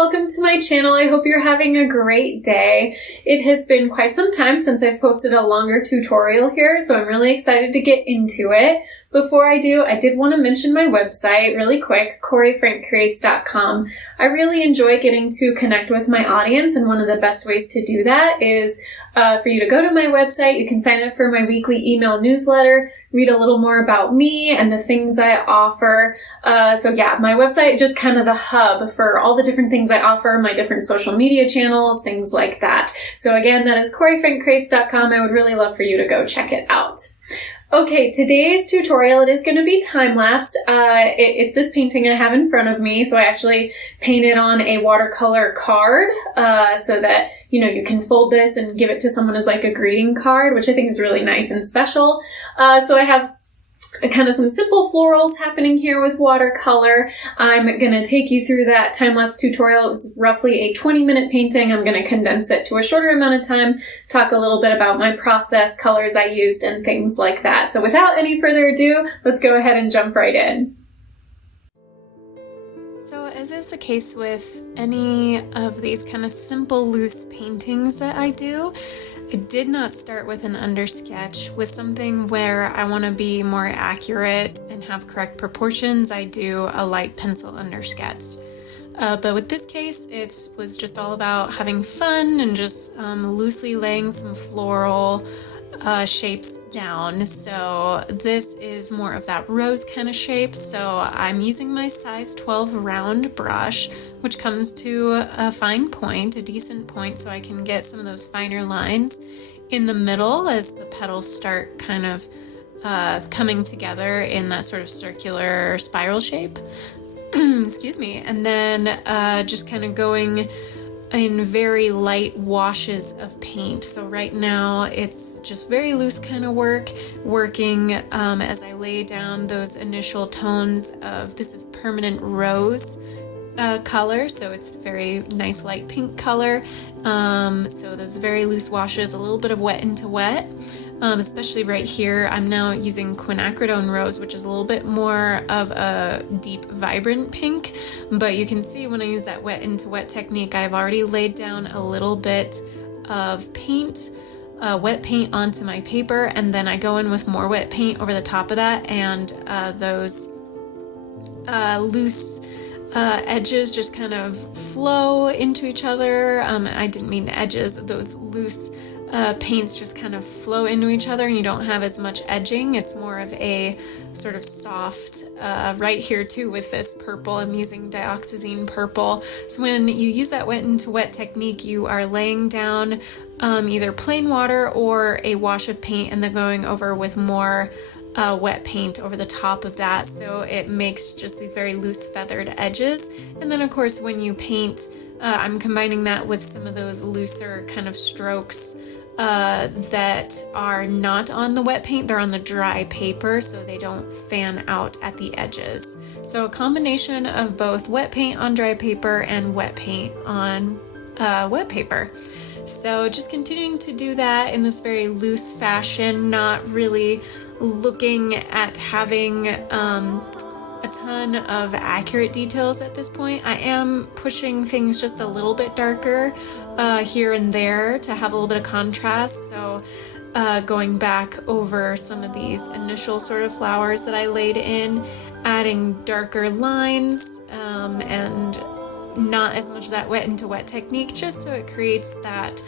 welcome to my channel. I hope you're having a great day. It has been quite some time since I've posted a longer tutorial here, so I'm really excited to get into it. Before I do, I did want to mention my website really quick, CoreyFrankCreates.com. I really enjoy getting to connect with my audience, and one of the best ways to do that is for you to go to my website. You can sign up for my weekly email newsletter, read a little more about me and the things I offer. So yeah, my website is just kind of the hub for all the different things I offer, my different social media channels, things like that. So again, that is CoreyFrankCreates.com. I would really love for you to go check it out. Okay, today's tutorial, it is going to be time-lapsed. It's this painting I have in front of me, so I actually painted on a watercolor card so that, you can fold this and give it to someone as like a greeting card, which I think is really nice and special. So I have kind of some simple florals happening here with watercolor. I'm going to take you through that time-lapse tutorial. It was roughly a 20-minute painting. I'm going to condense it to a shorter amount of time, talk a little bit about my process, colors I used, and things like that. So without any further ado, let's go ahead and jump right in. So as is the case with any of these kind of simple loose paintings that I do, I did not start with an undersketch. With something where I want to be more accurate and have correct proportions, I do a light pencil undersketch. But with this case, it was just all about having fun and just loosely laying some floral shapes down. So this is more of that rose kind of shape. So I'm using my size 12 round brush, which comes to a fine point, a decent point, so I can get some of those finer lines in the middle as the petals start kind of coming together in that sort of circular spiral shape. Excuse me. And then just kind of going in very light washes of paint. So right now it's just very loose kind of working as I lay down those initial tones of, this is permanent rose color, so it's very nice light pink color. So those very loose washes, a little bit of wet into wet, especially right here. I'm now using quinacridone rose, which is a little bit more of a deep, vibrant pink, but you can see when I use that wet into wet technique, I've already laid down a little bit of paint, wet paint onto my paper, and then I go in with more wet paint over the top of that, and those loose edges just kind of flow into each other. I didn't mean edges, those loose paints just kind of flow into each other and you don't have as much edging. It's more of a sort of soft, right here too with this purple, I'm using dioxazine purple. So when you use that wet into wet technique, you are laying down either plain water or a wash of paint and then going over with more wet paint over the top of that, so it makes just these very loose feathered edges. And then of course when you paint, I'm combining that with some of those looser kind of strokes that are not on the wet paint, they're on the dry paper, so they don't fan out at the edges. So a combination of both wet paint on dry paper and wet paint on wet paper. So just continuing to do that in this very loose fashion, not really looking at having a ton of accurate details at this point. I am pushing things just a little bit darker here and there to have a little bit of contrast. So going back over some of these initial sort of flowers that I laid in, adding darker lines and not as much of that wet into wet technique, just so it creates that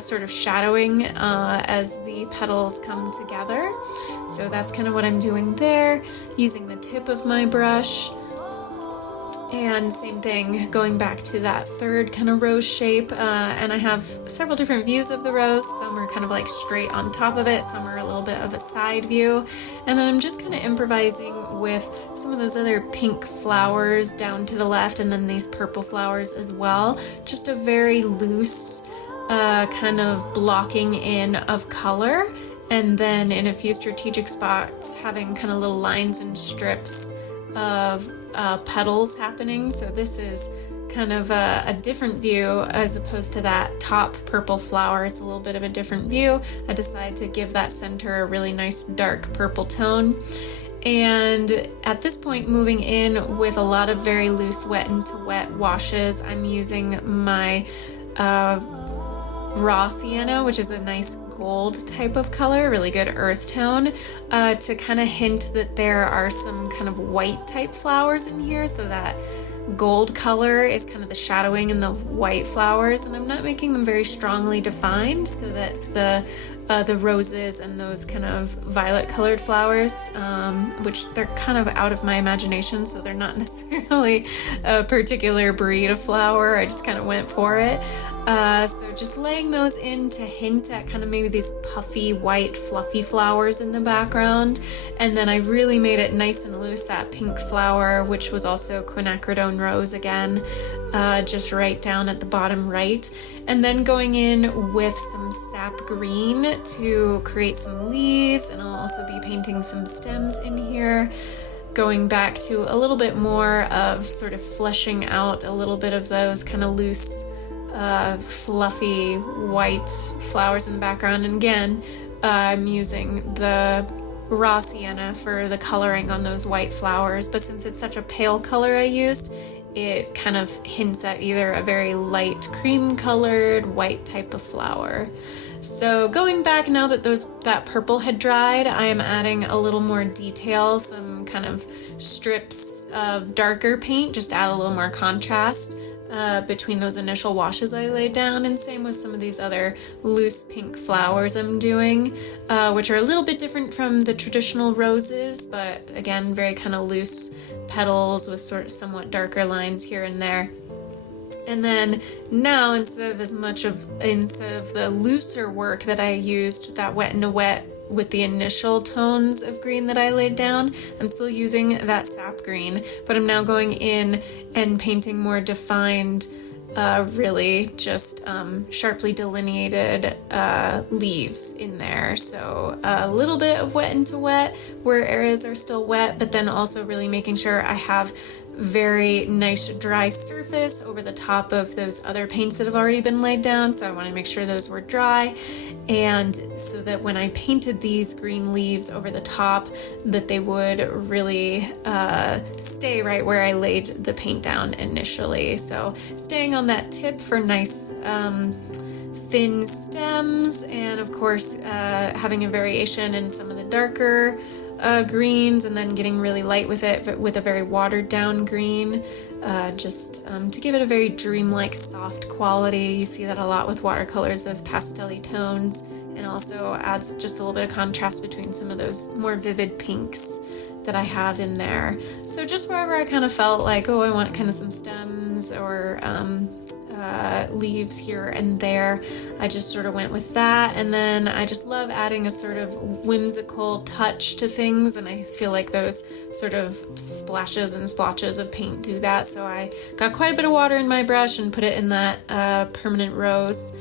sort of shadowing as the petals come together. So that's kind of what I'm doing there, using the tip of my brush. And same thing, going back to that third kind of rose shape, and I have several different views of the rose. Some are kind of like straight on top of it, some are a little bit of a side view, and then I'm just kind of improvising with some of those other pink flowers down to the left, and then these purple flowers as well. Just a very loose kind of blocking in of color, and then in a few strategic spots having kind of little lines and strips of petals happening. So this is kind of a different view as opposed to that top purple flower. It's a little bit of a different view. I decided to give that center a really nice dark purple tone. And at this point, moving in with a lot of very loose wet into wet washes, I'm using my raw sienna, which is a nice gold type of color, really good earth tone, to kind of hint that there are some kind of white type flowers in here, so that gold color is kind of the shadowing in the white flowers, and I'm not making them very strongly defined, so that the roses and those kind of violet colored flowers, which they're kind of out of my imagination, so they're not necessarily a particular breed of flower, I just kind of went for it. So just laying those in to hint at kind of maybe these puffy, white, fluffy flowers in the background. And then I really made it nice and loose, that pink flower, which was also quinacridone rose again, just right down at the bottom right. And then going in with some sap green to create some leaves, and I'll also be painting some stems in here. Going back to a little bit more of sort of fleshing out a little bit of those kind of loose, fluffy white flowers in the background. And again, I'm using the raw sienna for the coloring on those white flowers, but since it's such a pale color I used, it kind of hints at either a very light cream colored white type of flower. So going back, now that that purple had dried, I am adding a little more detail, some kind of strips of darker paint, just add a little more contrast between those initial washes I laid down, and same with some of these other loose pink flowers I'm doing, which are a little bit different from the traditional roses, but again, very kind of loose petals with sort of somewhat darker lines here and there. And then now, instead of the looser work that I used, that wet into wet with the initial tones of green that I laid down, I'm still using that sap green, but I'm now going in and painting more defined, really just sharply delineated leaves in there. So a little bit of wet into wet where areas are still wet, but then also really making sure I have very nice dry surface over the top of those other paints that have already been laid down, so I want to make sure those were dry, and so that when I painted these green leaves over the top, that they would really stay right where I laid the paint down initially. So staying on that tip for nice thin stems, and of course having a variation in some of the darker greens, and then getting really light with it with a very watered down green, just to give it a very dreamlike soft quality. You see that a lot with watercolors, those pastel-y tones, and also adds just a little bit of contrast between some of those more vivid pinks that I have in there. So just wherever I kind of felt like, oh, I want kind of some stems or leaves here and there, I just sort of went with that. And then I just love adding a sort of whimsical touch to things, and I feel like those sort of splashes and splotches of paint do that. So I got quite a bit of water in my brush and put it in that permanent rose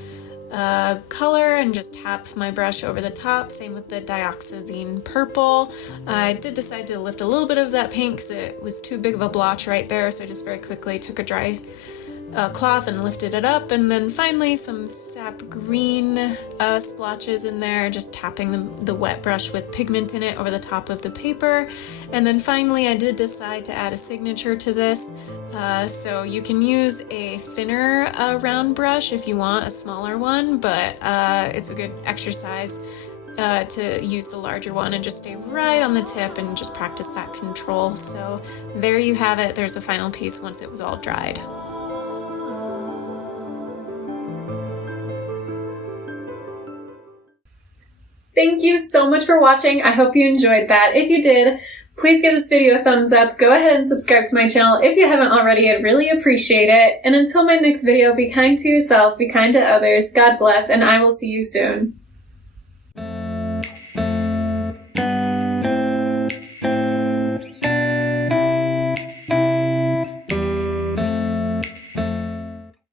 color, and just tap my brush over the top. Same with the dioxazine purple. I did decide to lift a little bit of that paint because it was too big of a blotch right there, so I just very quickly took a dry cloth and lifted it up. And then finally some sap green splotches in there, just tapping the wet brush with pigment in it over the top of the paper. And then finally I did decide to add a signature to this. So you can use a thinner round brush if you want, a smaller one, but it's a good exercise to use the larger one and just stay right on the tip and just practice that control. So there you have it. There's a final piece once it was all dried. Thank you so much for watching. I hope you enjoyed that. If you did, please give this video a thumbs up. Go ahead and subscribe to my channel if you haven't already. I'd really appreciate it. And until my next video, be kind to yourself, be kind to others. God bless, and I will see you soon.